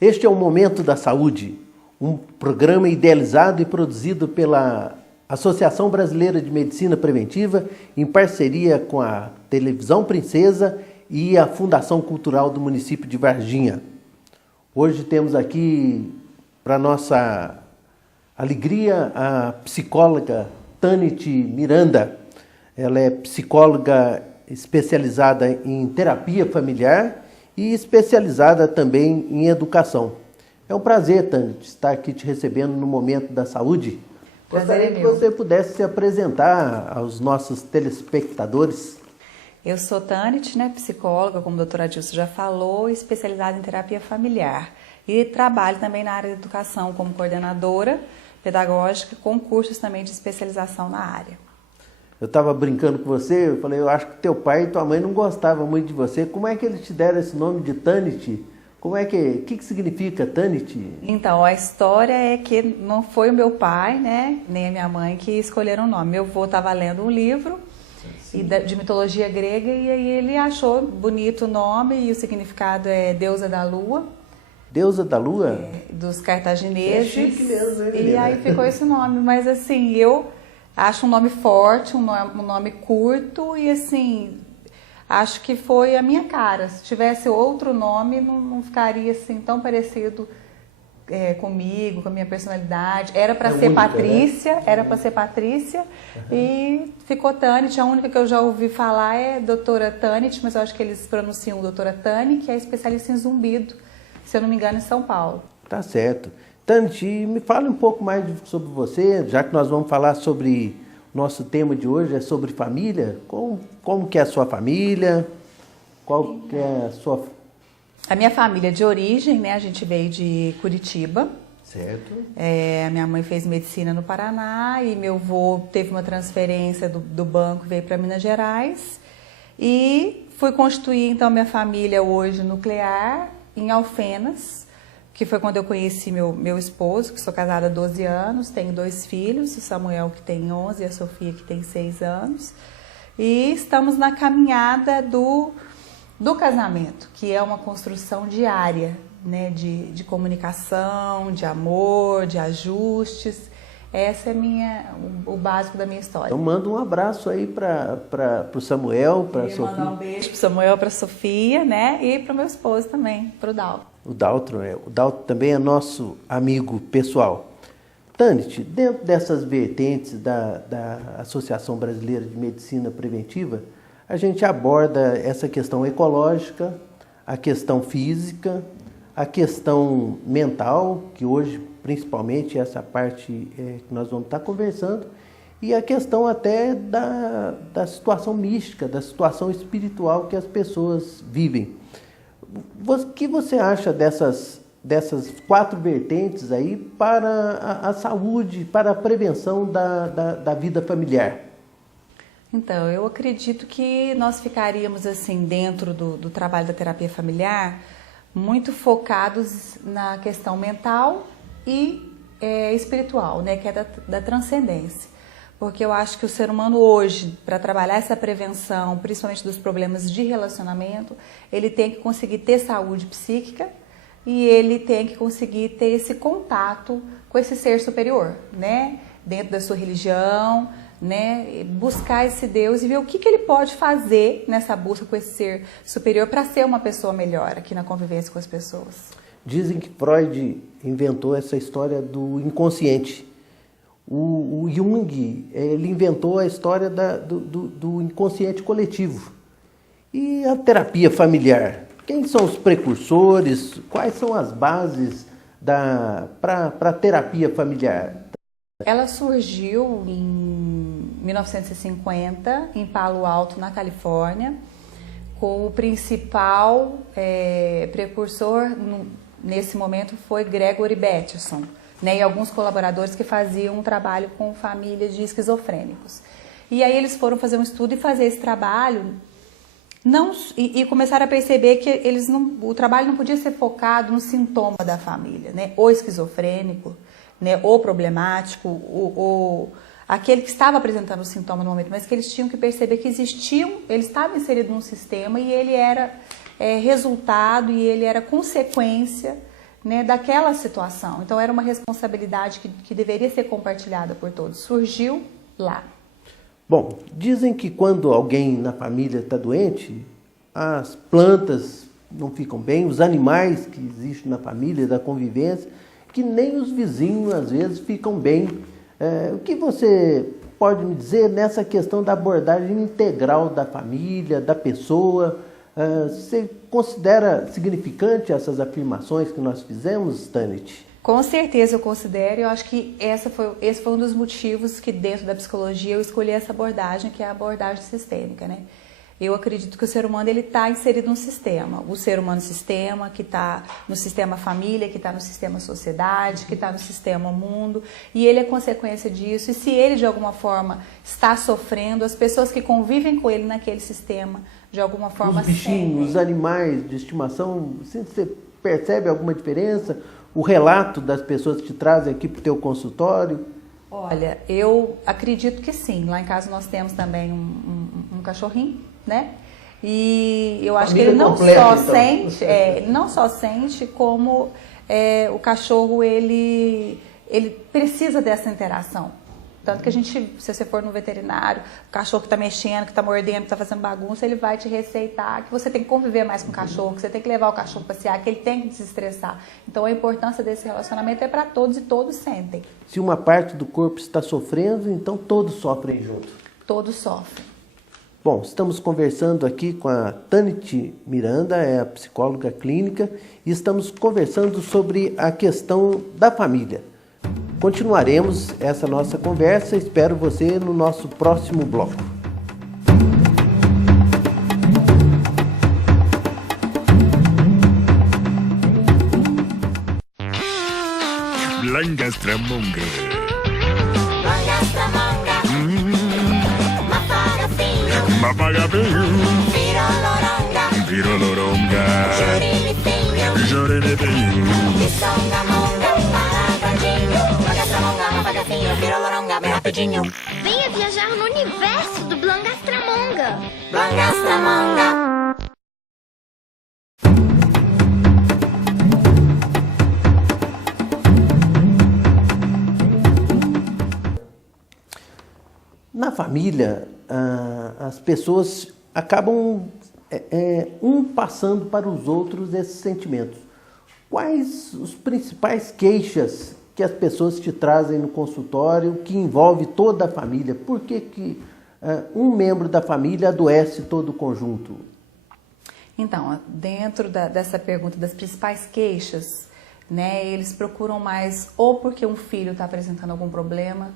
Este é o Momento da Saúde, um programa idealizado e produzido pela Associação Brasileira de Medicina Preventiva, em parceria com a Televisão Princesa e a Fundação Cultural do município de Varginha. Hoje temos aqui, para nossa alegria, a psicóloga Tanit Miranda. Ela é psicóloga especializada em terapia familiar e especializada também em educação. É um prazer, Tanit, estar aqui te recebendo no Momento da Saúde. Gostaria que você pudesse se apresentar aos nossos telespectadores. Eu sou Tanit, psicóloga, como a doutora Adilson já falou, especializada em terapia familiar. E trabalho também na área de educação como coordenadora pedagógica, com cursos também de especialização na área. Eu estava brincando com você, eu falei, eu acho que teu pai e tua mãe não gostavam muito de você. Como é que eles te deram esse nome de Tanit? O que significa Tanit? Então, a história é que não foi o meu pai, nem a minha mãe que escolheram o nome. Meu avô estava lendo um livro de mitologia grega e aí ele achou bonito o nome e o significado é Deusa da Lua. Deusa da Lua? Dos cartagineses. É chique mesmo, hein, e aí ficou esse nome, mas assim, eu acho um nome forte, um nome curto e assim, acho que foi a minha cara. Se tivesse outro nome, não ficaria assim tão parecido comigo, com a minha personalidade. Era para ser Patrícia, e ficou Tanit. A única que eu já ouvi falar é doutora Tanit, mas eu acho que eles pronunciam doutora Tani, que é especialista em zumbido, se eu não me engano, em São Paulo. Tá certo. Tanit, me fale um pouco mais sobre você, já que nós vamos falar sobre nosso tema de hoje, é sobre família. Como que é a sua família? Qual que é a sua... A minha família de origem, a gente veio de Curitiba. Certo. A minha mãe fez medicina no Paraná e meu avô teve uma transferência do banco e veio para Minas Gerais. E fui constituir, então, minha família hoje nuclear em Alfenas, que foi quando eu conheci meu esposo, que sou casada há 12 anos, tenho 2 filhos, o Samuel que tem 11 e a Sofia que tem 6 anos. E estamos na caminhada do casamento, que é uma construção diária, de comunicação, de amor, de ajustes. Essa é o básico da minha história. Então manda um abraço aí para o Samuel, para a Sofia. Mandar um beijo para o Samuel, para a Sofia, e para o meu esposo também, para o Dalton. O Dalton também é nosso amigo pessoal. Tanit, dentro dessas vertentes da Associação Brasileira de Medicina Preventiva, a gente aborda essa questão ecológica, a questão física, a questão mental, que hoje principalmente essa parte que nós vamos estar conversando, e a questão até da situação mística, da situação espiritual que as pessoas vivem. O que você acha dessas 4 vertentes aí para a saúde, para a prevenção da vida familiar? Então, eu acredito que nós ficaríamos assim dentro do trabalho da terapia familiar muito focados na questão mental e espiritual, que é da transcendência. Porque eu acho que o ser humano hoje, para trabalhar essa prevenção, principalmente dos problemas de relacionamento, ele tem que conseguir ter saúde psíquica e ele tem que conseguir ter esse contato com esse ser superior, dentro da sua religião, buscar esse Deus e ver o que ele pode fazer nessa busca com esse ser superior para ser uma pessoa melhor aqui na convivência com as pessoas. Dizem que Freud inventou essa história do inconsciente. O Jung, ele inventou a história do inconsciente coletivo. E a terapia familiar? Quem são os precursores? Quais são as bases para a terapia familiar? Ela surgiu em 1950, em Palo Alto, na Califórnia, com o principal precursor, nesse momento, foi Gregory Bateson, e alguns colaboradores que faziam um trabalho com famílias de esquizofrênicos. E aí eles foram fazer um estudo e fazer esse trabalho, e começaram a perceber que o trabalho não podia ser focado no sintoma da família, o esquizofrênico, ou problemático, ou aquele que estava apresentando o sintoma no momento, mas que eles tinham que perceber que ele estava inserido num sistema e ele era resultado e ele era consequência né, daquela situação. Então era uma responsabilidade que deveria ser compartilhada por todos. Surgiu lá. Bom, dizem que quando alguém na família está doente, as plantas não ficam bem, os animais que existem na família, da convivência, que nem os vizinhos às vezes ficam bem. O que você pode me dizer nessa questão da abordagem integral da família, da pessoa? Você considera significante essas afirmações que nós fizemos, Tanit? Com certeza eu considero, eu acho que esse foi um dos motivos que dentro da psicologia eu escolhi essa abordagem, que é a abordagem sistêmica, né? Eu acredito que o ser humano está inserido num sistema, o ser humano sistema, que está no sistema família, que está no sistema sociedade, que está no sistema mundo, e ele é consequência disso, e se ele de alguma forma está sofrendo, as pessoas que convivem com ele naquele sistema, de alguma forma os bichinhos, sentem. Os animais de estimação, você percebe alguma diferença? O relato das pessoas que te trazem aqui para o teu consultório? Olha, eu acredito que sim. Lá em casa nós temos também um cachorrinho, né? E eu acho que ele não só sente, ele não só sente, como o cachorro ele precisa dessa interação. Tanto que se você for no veterinário, o cachorro que está mexendo, que está mordendo, que está fazendo bagunça, ele vai te receitar que você tem que conviver mais com o cachorro, que você tem que levar o cachorro para passear, que ele tem que desestressar. Então a importância desse relacionamento é para todos e todos sentem. Se uma parte do corpo está sofrendo, então todos sofrem junto. Todos sofrem. Bom, estamos conversando aqui com a Tanit Miranda, é a psicóloga clínica, e estamos conversando sobre a questão da família. Continuaremos essa nossa conversa, espero você no nosso próximo bloco. Blanca Stramonga. Blanca Stramonga. Mapagafinho. Viroloronga. Viroloronga. Jorilifinho. Songamonga. Paradadinho. Blanca Stramonga. Mapagafinho. Viroloronga. Bem rapidinho. Venha viajar no universo do Blanca Stramonga. Blanca Stramonga. Na família, as pessoas acabam passando para os outros esses sentimentos. Quais os principais queixas que as pessoas te trazem no consultório que envolve toda a família? Por que um membro da família adoece todo o conjunto? Então, dentro dessa pergunta das principais queixas, né, eles procuram mais ou porque um filho está apresentando algum problema,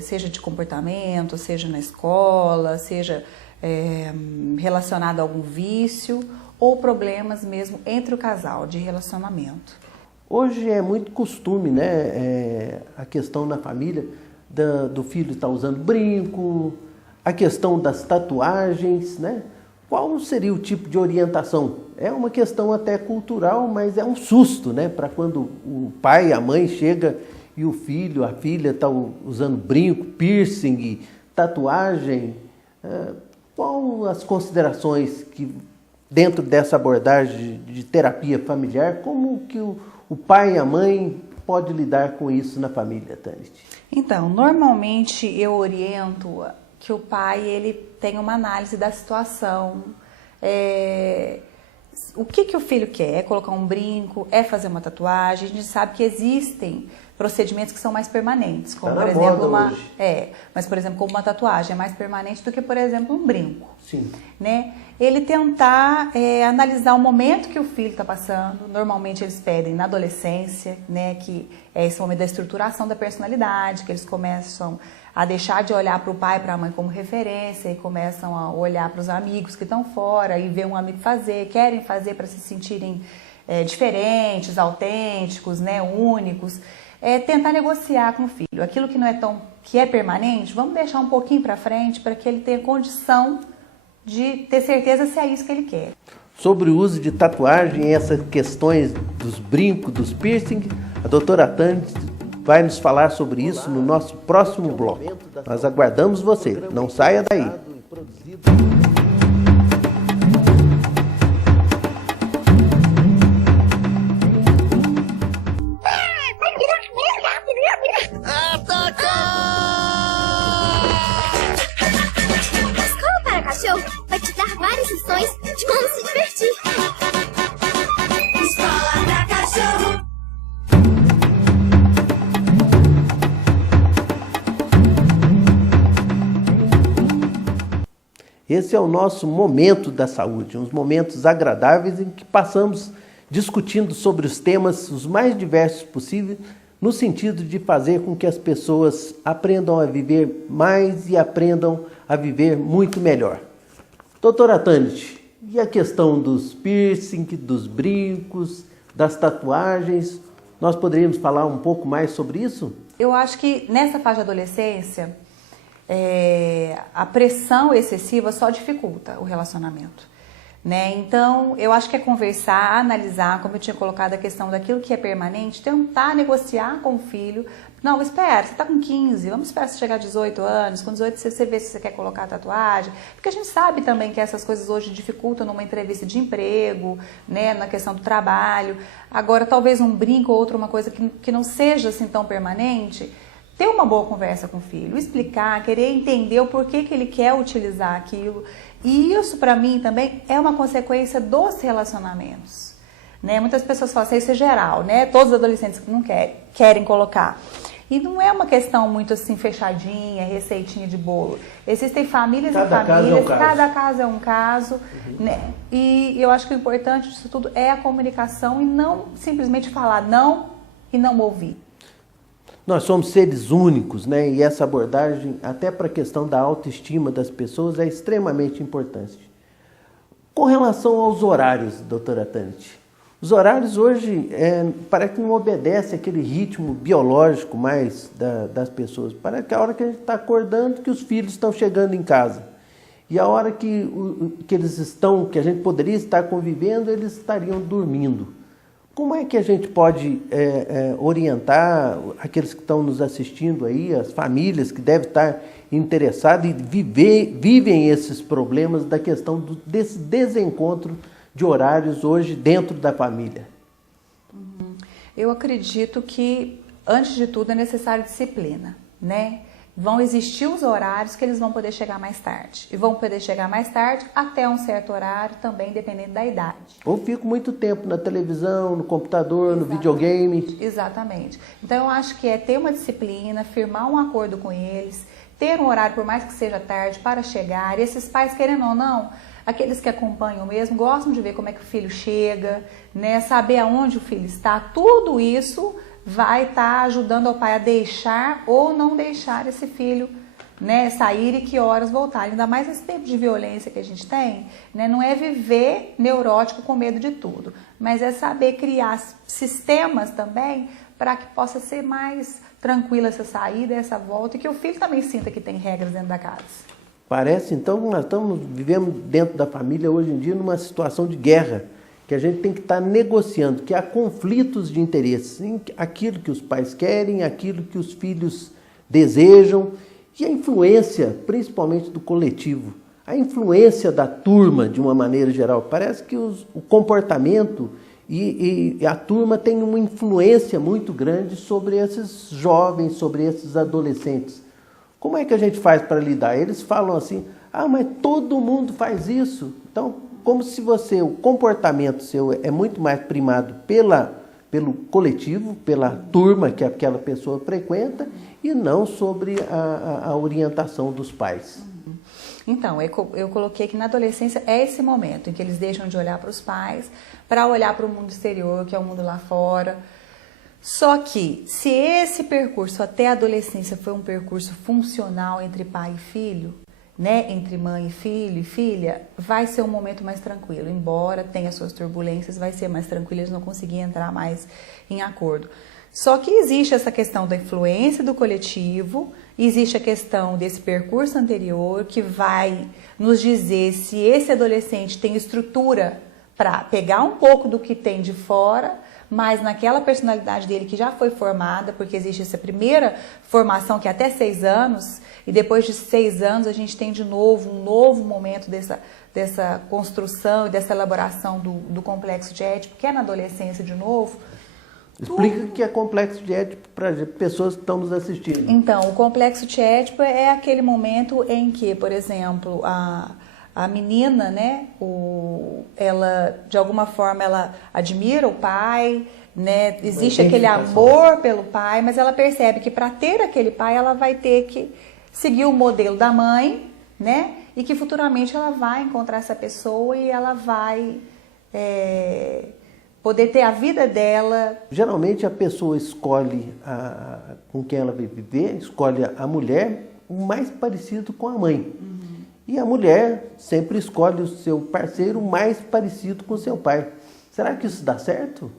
seja de comportamento, seja na escola, seja relacionado a algum vício, ou problemas mesmo entre o casal, de relacionamento. Hoje é muito costume, né, a questão na família do filho estar usando brinco, a questão das tatuagens, né? Qual seria o tipo de orientação? É uma questão até cultural, mas é um susto, né, para quando o pai, a mãe chega e o filho, a filha está usando brinco, piercing, tatuagem. Qual as considerações que, dentro dessa abordagem de terapia familiar, como que o pai e a mãe podem lidar com isso na família, Tanit? Então, normalmente eu oriento que o pai ele tem uma análise da situação. O que o filho quer? É colocar um brinco? É fazer uma tatuagem? A gente sabe que existem procedimentos que são mais permanentes, como por exemplo mas por exemplo como uma tatuagem é mais permanente do que por exemplo um brinco. Sim. Né? Ele tentar analisar o momento que o filho está passando. Normalmente eles pedem na adolescência, né, que é esse momento da estruturação da personalidade, que eles começam a deixar de olhar para o pai e para a mãe como referência e começam a olhar para os amigos que estão fora e ver um amigo fazer, querem fazer para se sentirem diferentes, autênticos, né, únicos. Tentar negociar com o filho. Aquilo que é permanente, vamos deixar um pouquinho para frente para que ele tenha condição de ter certeza se é isso que ele quer. Sobre o uso de tatuagem e essas questões dos brincos, dos piercing, a doutora Tanit vai nos falar sobre isso no nosso próximo bloco. Nós aguardamos você. Não saia daí. Esse é o nosso momento da saúde, uns momentos agradáveis em que passamos discutindo sobre os temas os mais diversos possíveis, no sentido de fazer com que as pessoas aprendam a viver mais e aprendam a viver muito melhor. Doutora Tanit, e a questão dos piercing, dos brincos, das tatuagens, nós poderíamos falar um pouco mais sobre isso? Eu acho que nessa fase de adolescência, a pressão excessiva só dificulta o relacionamento, né? Então, eu acho que é conversar, analisar, como eu tinha colocado a questão daquilo que é permanente, tentar negociar com o filho. Não, espera, você está com 15, vamos esperar você chegar a 18 anos, com 18 você vê se você quer colocar tatuagem, porque a gente sabe também que essas coisas hoje dificultam numa entrevista de emprego, né, na questão do trabalho. Agora, talvez um brinco ou outra, uma coisa que não seja assim tão permanente, ter uma boa conversa com o filho, explicar, querer entender o porquê que ele quer utilizar aquilo. E isso, para mim, também é uma consequência dos relacionamentos, né? Muitas pessoas falam assim, isso é geral, né? Todos os adolescentes que não querem colocar. E não é uma questão muito assim fechadinha, receitinha de bolo. Existem famílias e famílias, cada caso é um caso, né? E eu acho que o importante disso tudo é a comunicação e não simplesmente falar não e não ouvir. Nós somos seres únicos, né? E essa abordagem, até para a questão da autoestima das pessoas, é extremamente importante. Com relação aos horários, doutora Tanit, os horários hoje parece que não obedecem aquele ritmo biológico mais das pessoas. Parece que a hora que a gente está acordando, que os filhos estão chegando em casa. E a hora que a gente poderia estar convivendo, eles estariam dormindo. Como é que a gente pode orientar aqueles que estão nos assistindo aí, as famílias que devem estar interessadas e vivem esses problemas da questão desse desencontro de horários hoje dentro da família? Eu acredito que, antes de tudo, é necessário disciplina, né? Vão existir os horários que eles vão poder chegar mais tarde. E vão poder chegar mais tarde até um certo horário, também dependendo da idade. Ou fico muito tempo na televisão, no computador, no videogame. Exatamente. Então, eu acho que é ter uma disciplina, firmar um acordo com eles, ter um horário, por mais que seja tarde, para chegar. E esses pais, querendo ou não, aqueles que acompanham mesmo, gostam de ver como é que o filho chega, né? Saber aonde o filho está. Tudo isso vai estar ajudando ao pai a deixar ou não deixar esse filho, né, sair e que horas voltar. Ainda mais nesse tempo de violência que a gente tem, né, não é viver neurótico com medo de tudo, mas é saber criar sistemas também para que possa ser mais tranquila essa saída, essa volta, e que o filho também sinta que tem regras dentro da casa. Parece, então, que nós vivemos dentro da família hoje em dia numa situação de guerra, que a gente tem que estar negociando, que há conflitos de interesses, aquilo que os pais querem, aquilo que os filhos desejam, e a influência, principalmente do coletivo, a influência da turma de uma maneira geral. Parece que o comportamento e a turma tem uma influência muito grande sobre esses jovens, sobre esses adolescentes. Como é que a gente faz para lidar? Eles falam assim, mas todo mundo faz isso. Então, como se o comportamento seu é muito mais primado pelo coletivo, pela turma que aquela pessoa frequenta, e não sobre a orientação dos pais. Então, eu coloquei que na adolescência é esse momento em que eles deixam de olhar para os pais, para olhar para o mundo exterior, que é o mundo lá fora. Só que, se esse percurso até a adolescência foi um percurso funcional entre pai e filho, né, entre mãe e filho e filha, vai ser um momento mais tranquilo. Embora tenha suas turbulências, vai ser mais tranquilo, eles não conseguirem entrar mais em acordo. Só que existe essa questão da influência do coletivo, existe a questão desse percurso anterior, que vai nos dizer se esse adolescente tem estrutura para pegar um pouco do que tem de fora, mas naquela personalidade dele que já foi formada, porque existe essa primeira formação que é até 6 anos, e depois de 6 anos a gente tem de novo um novo momento dessa construção e dessa elaboração do complexo de Édipo, que é na adolescência de novo. Explica o que é complexo de Édipo para as pessoas que estão nos assistindo. Então, o complexo de Édipo é aquele momento em que, por exemplo, a menina, né, ela, de alguma forma, ela admira o pai, né, existe aquele amor pelo pai, mas ela percebe que para ter aquele pai, ela vai ter que seguir o modelo da mãe, né? E que futuramente ela vai encontrar essa pessoa e ela vai poder ter a vida dela. Geralmente a pessoa escolhe com quem ela vai viver, escolhe a mulher o mais parecido com a mãe. E a mulher sempre escolhe o seu parceiro mais parecido com o seu pai. Será que isso dá certo?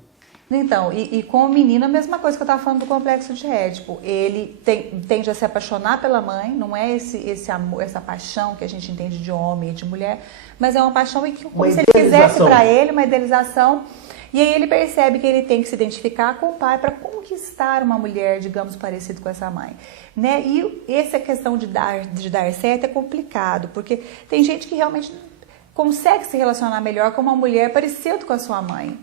Então, e com o menino a mesma coisa que eu estava falando do complexo de Édipo. Ele tende a se apaixonar pela mãe, não é esse amor, essa paixão que a gente entende de homem e de mulher, mas é uma paixão como se ele fizesse para ele uma idealização. E aí ele percebe que ele tem que se identificar com o pai para conquistar uma mulher, digamos, parecida com essa mãe. Né? E essa questão de dar certo é complicado, porque tem gente que realmente consegue se relacionar melhor com uma mulher parecida com a sua mãe.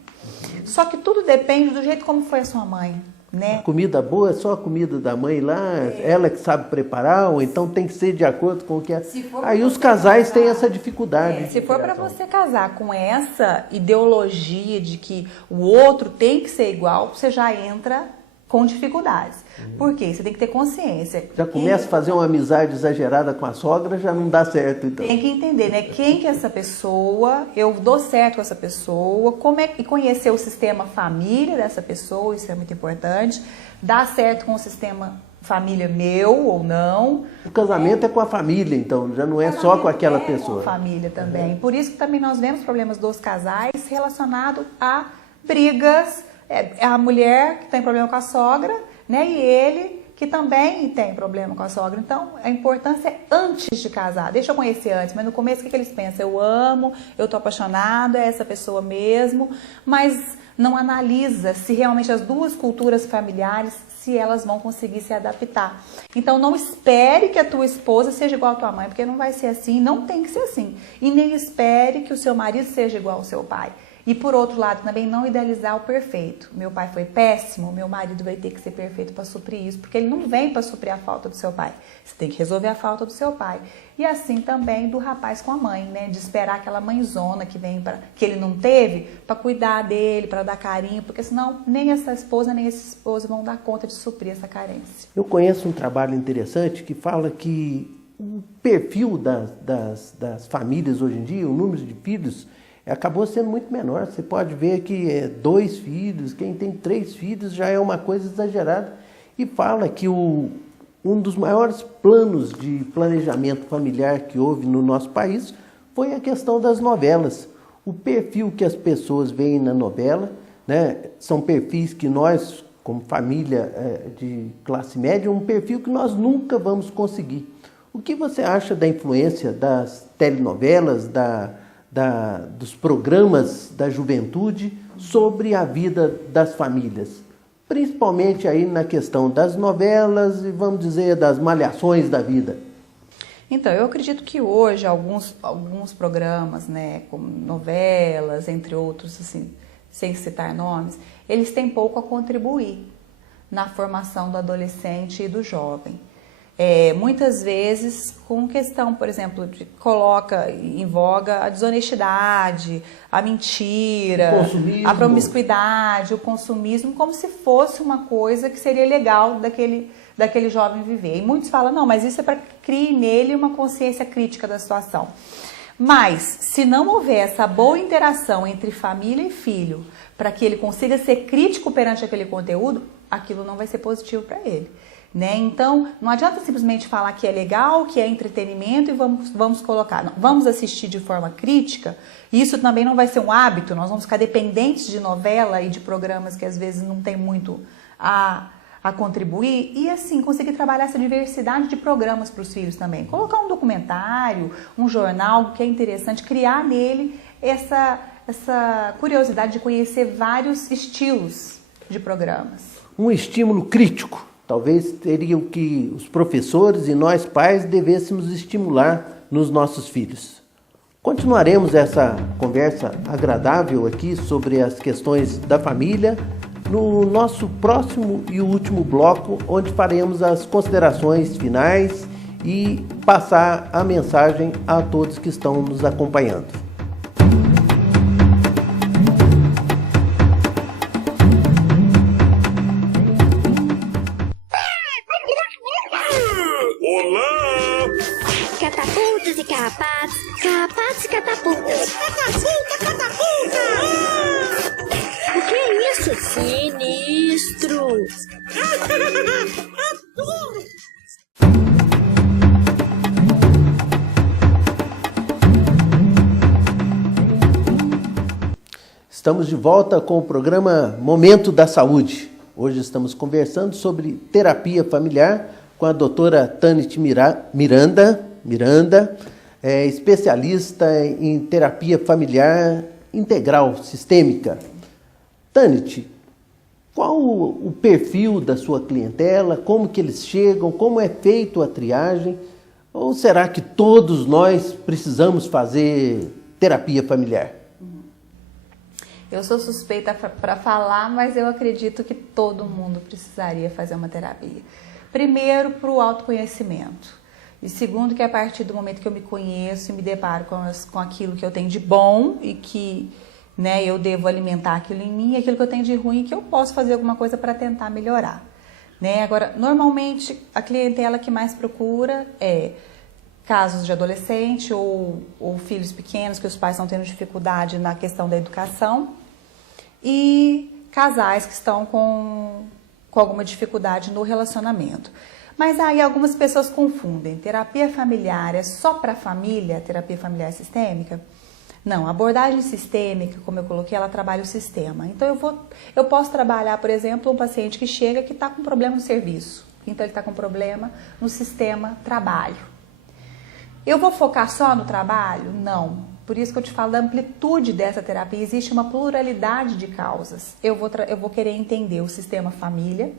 Só que tudo depende do jeito como foi a sua mãe. Né? A comida boa é só a comida da mãe lá, ela que sabe preparar, ou então tem que ser de acordo com o que é. Aí os casais têm essa dificuldade. Se for para você casar com essa ideologia de que o outro tem que ser igual, você já entra com dificuldades. Por quê? Você tem que ter consciência. Já começa a fazer uma amizade exagerada com a sogra, já não dá certo. Então. Tem que entender, né? Quem que é essa pessoa, eu dou certo com essa pessoa, e conhecer o sistema família dessa pessoa, isso é muito importante. Dar certo com o sistema família meu ou não. O casamento é com a família, então, já não é só com aquela pessoa. Com a família também. Por isso que também nós vemos problemas dos casais relacionados a brigas. É a mulher que tem problema com a sogra, né? E ele que também tem problema com a sogra. Então, a importância é antes de casar. Deixa eu conhecer antes, mas no começo o que eles pensam? Eu amo, eu tô apaixonado, é essa pessoa mesmo, mas não analisa se realmente as duas culturas familiares, se elas vão conseguir se adaptar. Então, não espere que a tua esposa seja igual à tua mãe, porque não vai ser assim, não tem que ser assim. E nem espere que o seu marido seja igual ao seu pai. E por outro lado, também não idealizar o perfeito. Meu pai foi péssimo, meu marido vai ter que ser perfeito para suprir isso, porque ele não vem para suprir a falta do seu pai. Você tem que resolver a falta do seu pai. E assim também do rapaz com a mãe, né? De esperar aquela mãezona que vem que ele não teve para cuidar dele, para dar carinho, porque senão nem essa esposa nem esse esposo vão dar conta de suprir essa carência. Eu conheço um trabalho interessante que fala que o perfil das famílias hoje em dia, o número de filhos, acabou sendo muito menor. Você pode ver que 2 filhos, quem tem 3 filhos já é uma coisa exagerada. E fala que um dos maiores planos de planejamento familiar que houve no nosso país foi a questão das novelas. O perfil que as pessoas veem na novela, né, são perfis que nós, como família de classe média, um perfil que nós nunca vamos conseguir. O que você acha da influência das telenovelas, dos programas da juventude sobre a vida das famílias, principalmente aí na questão das novelas e, vamos dizer, das malhações da vida? Então, eu acredito que hoje alguns programas, né, como novelas, entre outros, assim, sem citar nomes, eles têm pouco a contribuir na formação do adolescente e do jovem. Muitas vezes com questão, por exemplo, coloca em voga a desonestidade, a mentira, a promiscuidade, o consumismo, como se fosse uma coisa que seria legal daquele jovem viver. E muitos falam, não, mas isso é para criar nele uma consciência crítica da situação. Mas, se não houver essa boa interação entre família e filho, para que ele consiga ser crítico perante aquele conteúdo, aquilo não vai ser positivo para ele. Né? Então, não adianta simplesmente falar que é legal, que é entretenimento e vamos colocar. Não, vamos assistir de forma crítica. Isso também não vai ser um hábito, nós vamos ficar dependentes de novela e de programas que às vezes não tem muito a contribuir. E assim, conseguir trabalhar essa diversidade de programas para os filhos também. Colocar um documentário, um jornal que é interessante, criar nele essa curiosidade de conhecer vários estilos de programas. Um estímulo crítico. Talvez teria o que os professores e nós pais devêssemos estimular nos nossos filhos. Continuaremos essa conversa agradável aqui sobre as questões da família no nosso próximo e último bloco, onde faremos as considerações finais e passar a mensagem a todos que estão nos acompanhando. catapultas e carrapatos, carrapatos e catapultas. Catapulta! O que é isso? Sinistro! Estamos de volta com o programa Momento da Saúde. Hoje estamos conversando sobre terapia familiar com a doutora Tanit Miranda, especialista em terapia familiar integral, sistêmica. Tanit, qual o perfil da sua clientela, como que eles chegam, como é feito a triagem? Ou será que todos nós precisamos fazer terapia familiar? Eu sou suspeita para falar, mas eu acredito que todo mundo precisaria fazer uma terapia. Primeiro, para o autoconhecimento. E segundo, que a partir do momento que eu me conheço e me deparo com aquilo que eu tenho de bom e que, né, eu devo alimentar aquilo em mim, e aquilo que eu tenho de ruim, que eu posso fazer alguma coisa para tentar melhorar. Né? Agora, normalmente, a clientela que mais procura é casos de adolescente ou filhos pequenos que os pais estão tendo dificuldade na questão da educação e casais que estão com alguma dificuldade no relacionamento. Mas aí algumas pessoas confundem. Terapia familiar é só para a família, terapia familiar sistêmica? Não, a abordagem sistêmica, como eu coloquei, ela trabalha o sistema. Então eu posso trabalhar, por exemplo, um paciente que chega que está com problema no serviço. Então ele está com problema no sistema trabalho. Eu vou focar só no trabalho? Não. Por isso que eu te falo da amplitude dessa terapia. Existe uma pluralidade de causas. Eu vou querer entender o sistema família,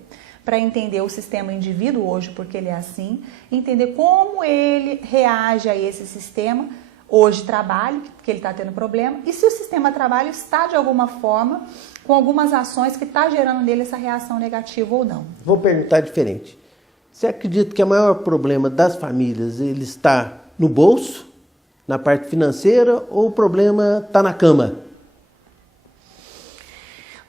para entender o sistema indivíduo hoje, porque ele é assim, entender como ele reage a esse sistema, hoje trabalho, que ele está tendo problema, e se o sistema trabalho está de alguma forma, com algumas ações que está gerando nele essa reação negativa ou não. Vou perguntar diferente. Você acredita que o maior problema das famílias ele está no bolso, na parte financeira, ou o problema está na cama?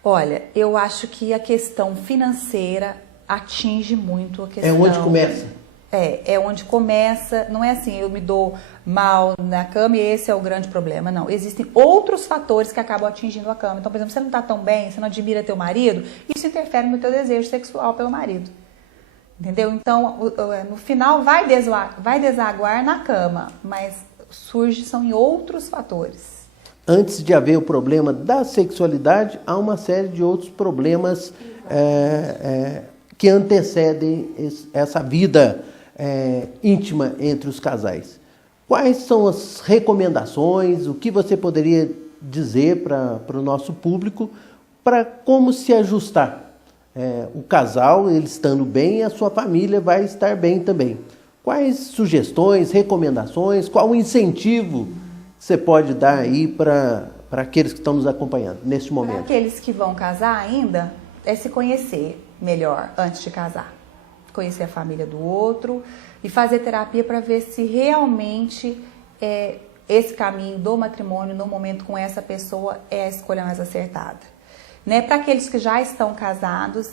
Olha, eu acho que a questão financeira atinge muito a questão... É onde começa? É onde começa. Não é assim, eu me dou mal na cama e esse é o grande problema. Não, existem outros fatores que acabam atingindo a cama. Então, por exemplo, você não está tão bem, você não admira teu marido, isso interfere no teu desejo sexual pelo marido. Entendeu? Então, no final vai desaguar na cama, mas são em outros fatores. Antes de haver o problema da sexualidade, há uma série de outros problemas que antecedem essa vida íntima entre os casais. Quais são as recomendações, o que você poderia dizer para o nosso público para como se ajustar? O casal, ele estando bem, a sua família vai estar bem também. Quais sugestões, recomendações, qual o incentivo você pode dar aí para aqueles que estão nos acompanhando neste momento? Para aqueles que vão casar ainda, é se conhecer melhor antes de casar. Conhecer a família do outro e fazer terapia para ver se realmente esse caminho do matrimônio no momento com essa pessoa é a escolha mais acertada. Né? Para aqueles que já estão casados,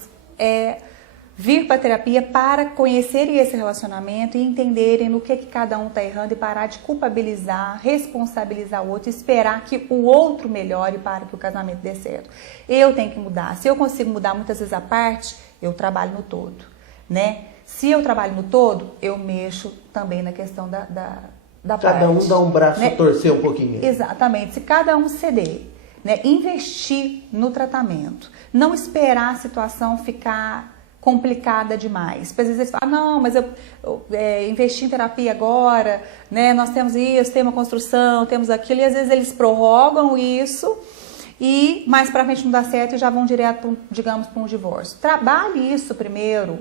vir para a terapia para conhecerem esse relacionamento e entenderem no que cada um está errando e parar de culpabilizar, responsabilizar o outro, esperar que o outro melhore para que o casamento dê certo. Eu tenho que mudar. Se eu consigo mudar muitas vezes a parte, eu trabalho no todo. Né? Se eu trabalho no todo, eu mexo também na questão da parte. Cada um dá um braço, né? Torcer um pouquinho. Exatamente. Se cada um ceder, né? Investir no tratamento. Não esperar a situação ficar complicada demais. Às vezes eles falam, não, mas eu investi em terapia agora, né? Nós temos isso, tem uma construção, temos aquilo, e às vezes eles prorrogam isso e mais pra frente não dá certo e já vão direto, digamos, para um divórcio. Trabalhe isso primeiro.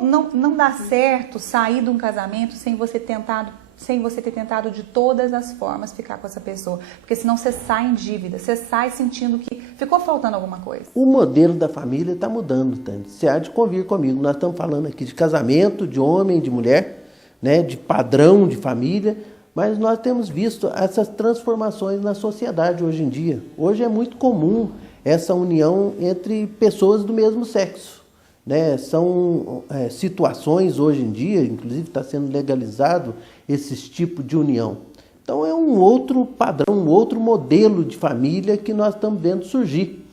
Não dá certo sair de um casamento sem você ter tentado de todas as formas ficar com essa pessoa. Porque senão você sai em dívida, você sai sentindo que ficou faltando alguma coisa. O modelo da família está mudando, Tânia. Você há de convir comigo. Nós estamos falando aqui de casamento, de homem, de mulher, né, de padrão de família, mas nós temos visto essas transformações na sociedade hoje em dia. Hoje é muito comum essa união entre pessoas do mesmo sexo. né? São situações hoje em dia, inclusive está sendo legalizado esses tipos de união. Então é um outro padrão, um outro modelo de família que nós estamos vendo surgir.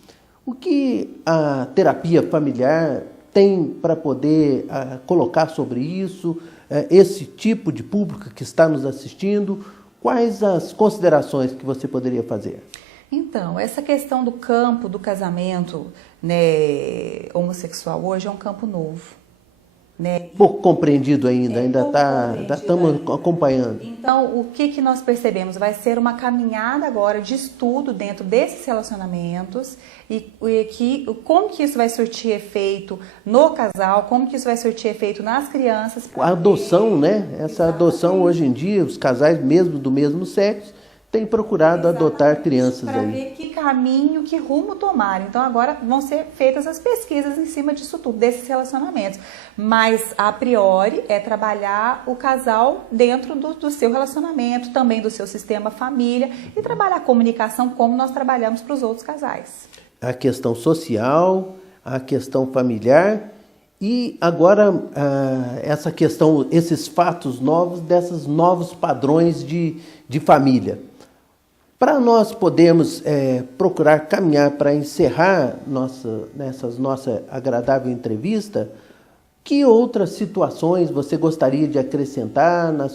O que a terapia familiar tem para poder colocar sobre isso, esse tipo de público que está nos assistindo? Quais as considerações que você poderia fazer? Então, essa questão do campo do casamento, né, homossexual hoje é um campo novo, né? Pouco compreendido ainda estamos acompanhando. Então, o que nós percebemos? Vai ser uma caminhada agora de estudo dentro desses relacionamentos e como que isso vai surtir efeito no casal, como que isso vai surtir efeito nas crianças. A adoção, né? Essa adoção hoje em dia, os casais mesmo do mesmo sexo têm procurado adotar crianças para aí. ver que caminho, que rumo tomar. Então agora vão ser feitas as pesquisas em cima disso tudo, desses relacionamentos. Mas a priori é trabalhar o casal dentro do seu relacionamento, também do seu sistema família e trabalhar a comunicação como nós trabalhamos para os outros casais. A questão social, a questão familiar e agora essa questão, esses fatos novos, desses novos padrões de família. Para nós podermos procurar caminhar para encerrar nossa agradável entrevista, que outras situações você gostaria de acrescentar na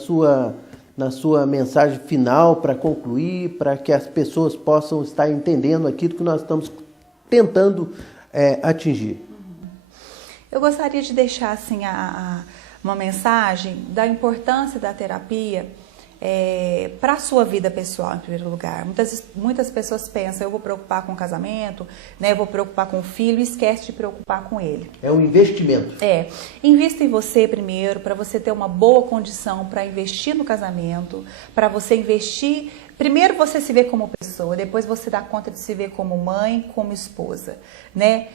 sua mensagem final para concluir, para que as pessoas possam estar entendendo aquilo que nós estamos tentando atingir? Eu gostaria de deixar assim, uma mensagem da importância da terapia para a sua vida pessoal, em primeiro lugar. Muitas pessoas pensam, eu vou preocupar com o casamento, né, eu vou preocupar com o filho e esquece de preocupar com ele. É um investimento. Invista em você primeiro, para você ter uma boa condição para investir no casamento, para você investir. Primeiro você se vê como pessoa, depois você dá conta de se ver como mãe, como esposa, né?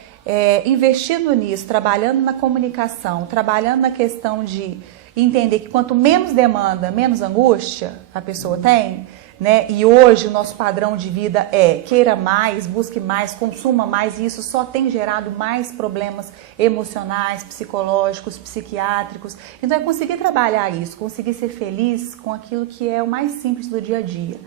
Investindo nisso, trabalhando na comunicação, trabalhando na questão de entender que quanto menos demanda, menos angústia a pessoa tem, né? E hoje o nosso padrão de vida queira mais, busque mais, consuma mais, e isso só tem gerado mais problemas emocionais, psicológicos, psiquiátricos. Então é conseguir trabalhar isso, conseguir ser feliz com aquilo que é o mais simples do dia a dia.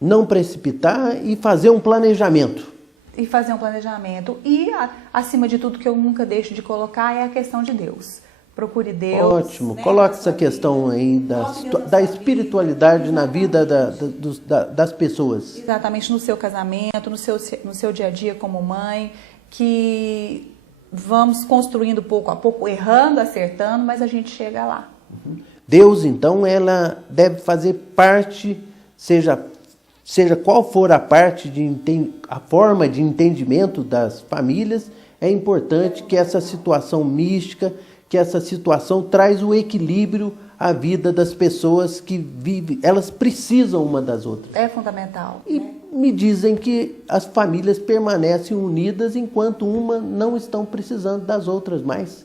Não precipitar e fazer um planejamento. E fazer um planejamento. E, acima de tudo, que eu nunca deixo de colocar é a questão de Deus. Procure Deus. Ótimo. Né? Coloque essa questão aí da espiritualidade na vida das pessoas. Exatamente, no seu casamento, no seu dia a dia como mãe, que vamos construindo pouco a pouco, errando, acertando, mas a gente chega lá. Deus, então, ela deve fazer parte, seja qual for a parte a forma de entendimento das famílias, é importante que essa situação mística, que essa situação traz o equilíbrio à vida das pessoas que vivem, elas precisam uma das outras. É fundamental. E me dizem que as famílias permanecem unidas enquanto uma não estão precisando das outras mais.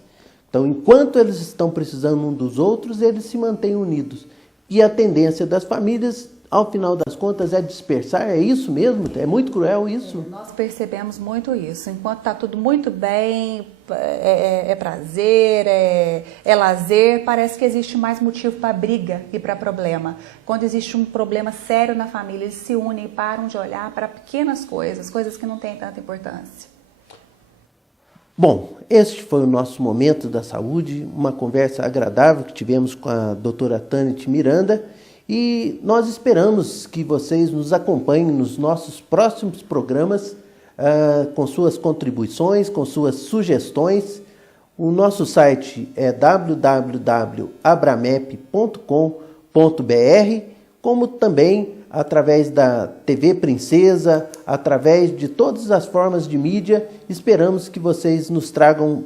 Então, enquanto eles estão precisando um dos outros, eles se mantêm unidos. E a tendência das famílias, ao final das contas, é dispersar. É isso mesmo? É muito cruel isso? Nós percebemos muito isso. Enquanto está tudo muito bem, é prazer, é lazer, parece que existe mais motivo para briga e para problema. Quando existe um problema sério na família, eles se unem e param de olhar para pequenas coisas que não têm tanta importância. Bom, este foi o nosso Momento da Saúde, uma conversa agradável que tivemos com a doutora Tanit Miranda. E nós esperamos que vocês nos acompanhem nos nossos próximos programas com suas contribuições, com suas sugestões. O nosso site é www.abramep.com.br, como também através da TV Princesa, através de todas as formas de mídia. Esperamos que vocês nos tragam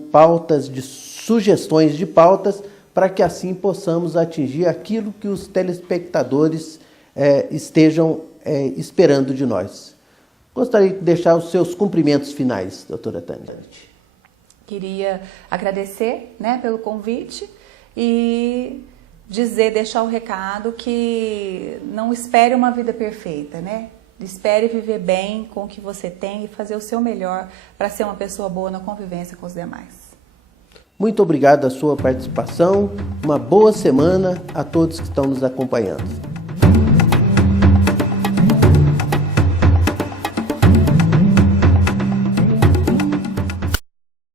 sugestões de pautas, para que assim possamos atingir aquilo que os telespectadores estejam esperando de nós. Gostaria de deixar os seus cumprimentos finais, doutora Tanit. Queria agradecer, né, pelo convite e deixar o recado que não espere uma vida perfeita, né? Espere viver bem com o que você tem e fazer o seu melhor para ser uma pessoa boa na convivência com os demais. Muito obrigado a sua participação. Uma boa semana a todos que estão nos acompanhando.